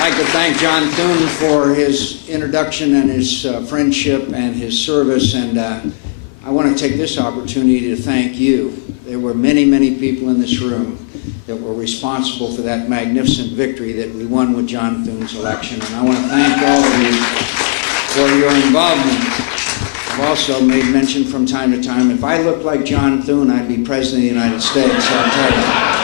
I'd like to thank John Thune for his introduction and his friendship and his service, and I want to take this opportunity to thank you. There were many, many people in this room that were responsible for that magnificent victory that we won with John Thune's election, and I want to thank all of you for your involvement. I've also made mention from time to time, if I looked like John Thune, I'd be President of the United States, I'll tell you.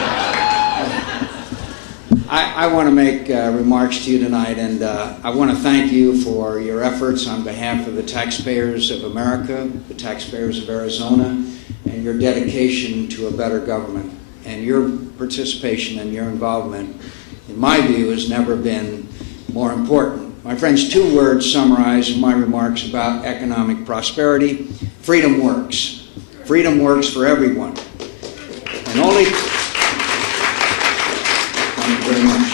I want to make remarks to you tonight, and I want to thank you for your efforts on behalf of the taxpayers of America, the taxpayers of Arizona, and your dedication to a better government. And your participation and your involvement, in my view, has never been more important. My friends, two words summarize my remarks about economic prosperity. Freedom works. Freedom works for everyone. And only... Thank you very much.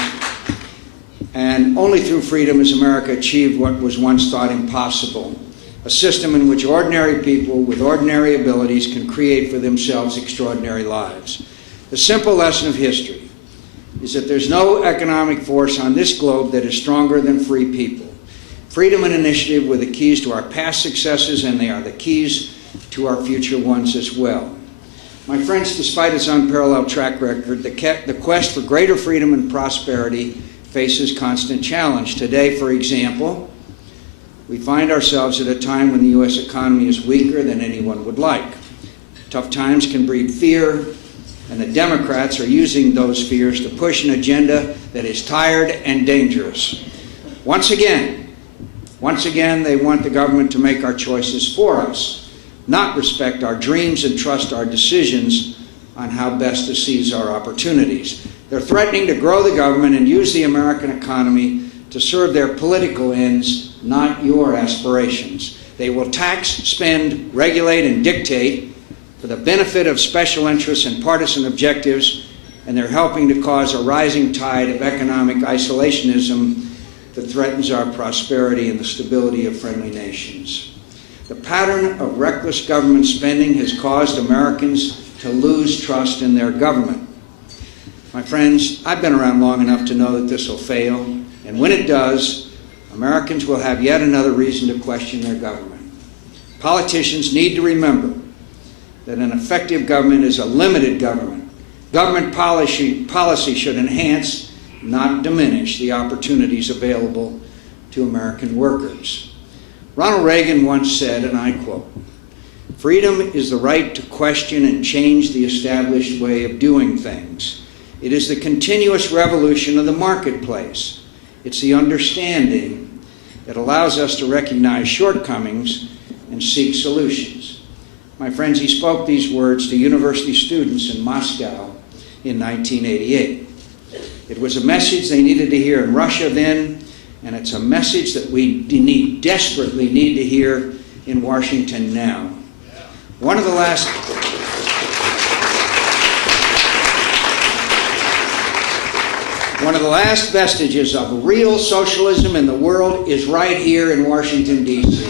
And only through freedom has America achieved what was once thought impossible, a system in which ordinary people with ordinary abilities can create for themselves extraordinary lives. The simple lesson of history is that there's no economic force on this globe that is stronger than free people. Freedom and initiative were the keys to our past successes, and they are the keys to our future ones as well. My friends, despite its unparalleled track record, the quest for greater freedom and prosperity faces constant challenge. Today, for example, we find ourselves at a time when the U.S. economy is weaker than anyone would like. Tough times can breed fear, and the Democrats are using those fears to push an agenda that is tired and dangerous. Once again, they want the government to make our choices for us, not respect our dreams and trust our decisions on how best to seize our opportunities. They're threatening to grow the government and use the American economy to serve their political ends, not your aspirations. They will tax, spend, regulate, and dictate for the benefit of special interests and partisan objectives, and they're helping to cause a rising tide of economic isolationism that threatens our prosperity and the stability of friendly nations. The pattern of reckless government spending has caused Americans to lose trust in their government. My friends, I've been around long enough to know that this will fail, and when it does, Americans will have yet another reason to question their government. Politicians need to remember that an effective government is a limited government. Government policy should enhance, not diminish, the opportunities available to American workers. Ronald Reagan once said, and I quote, "Freedom is the right to question and change the established way of doing things. It is the continuous revolution of the marketplace. It's the understanding that allows us to recognize shortcomings and seek solutions." My friends, he spoke these words to university students in Moscow in 1988. It was a message they needed to hear in Russia then, and it's a message that we desperately need to hear in Washington now. One of the last vestiges of real socialism in the world is right here in Washington, D.C.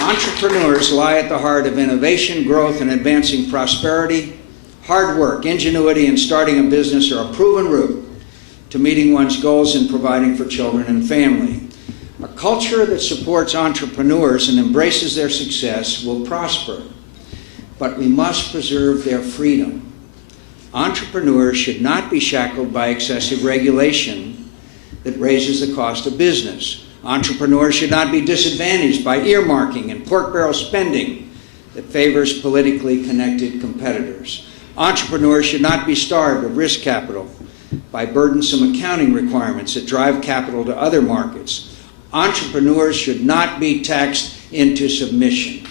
Entrepreneurs lie at the heart of innovation, growth, and advancing prosperity. Hard work, ingenuity, and starting a business are a proven route to meeting one's goals and providing for children and family. A culture that supports entrepreneurs and embraces their success will prosper, but we must preserve their freedom. Entrepreneurs should not be shackled by excessive regulation that raises the cost of business. Entrepreneurs should not be disadvantaged by earmarking and pork barrel spending that favors politically connected competitors. Entrepreneurs should not be starved of risk capital by burdensome accounting requirements that drive capital to other markets. Entrepreneurs should not be taxed into submission.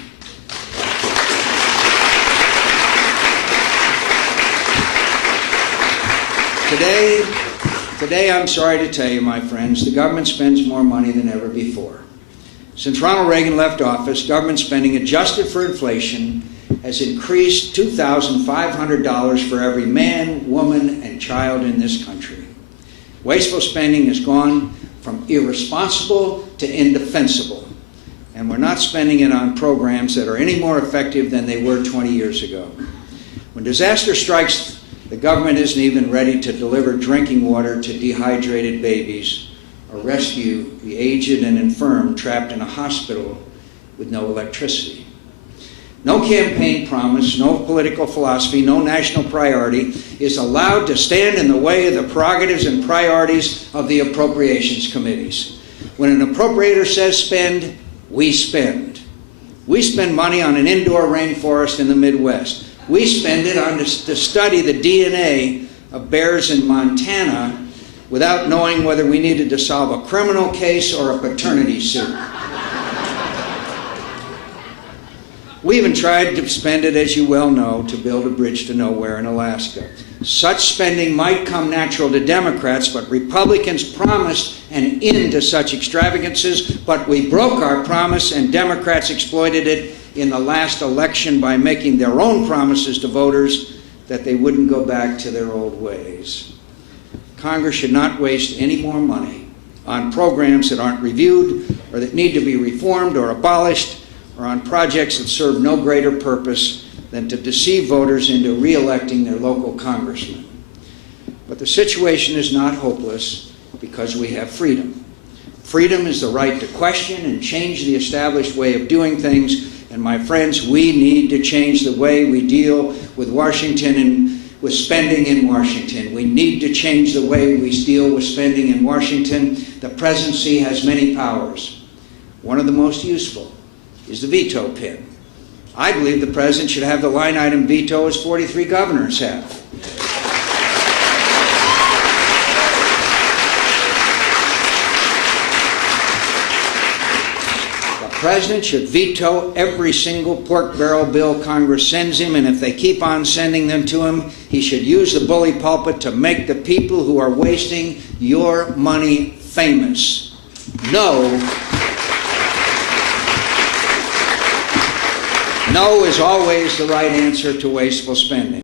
Today, I'm sorry to tell you, my friends, the government spends more money than ever before. Since Ronald Reagan left office, government spending adjusted for inflation has increased $2,500 for every man, woman, and child in this country. Wasteful spending has gone from irresponsible to indefensible, and we're not spending it on programs that are any more effective than they were 20 years ago. When disaster strikes, the government isn't even ready to deliver drinking water to dehydrated babies or rescue the aged and infirm trapped in a hospital with no electricity. No campaign promise, no political philosophy, no national priority is allowed to stand in the way of the prerogatives and priorities of the appropriations committees. When an appropriator says spend, we spend. We spend money on an indoor rainforest in the Midwest. We spend it on to study the DNA of bears in Montana without knowing whether we needed to solve a criminal case or a paternity suit. We even tried to spend it, as you well know, to build a bridge to nowhere in Alaska. Such spending might come natural to Democrats, but Republicans promised an end to such extravagances, but we broke our promise and Democrats exploited it in the last election by making their own promises to voters that they wouldn't go back to their old ways. Congress should not waste any more money on programs that aren't reviewed or that need to be reformed or abolished, or on projects that serve no greater purpose than to deceive voters into re-electing their local congressman. But the situation is not hopeless because we have freedom. Freedom is the right to question and change the established way of doing things. And my friends, we need to change the way we deal with Washington and with spending in Washington. We need to change the way we deal with spending in Washington. The presidency has many powers. One of the most useful is the veto pen. I believe the president should have the line item veto as 43 governors have. The president should veto every single pork barrel bill Congress sends him, and if they keep on sending them to him, he should use the bully pulpit to make the people who are wasting your money famous. No is always the right answer to wasteful spending.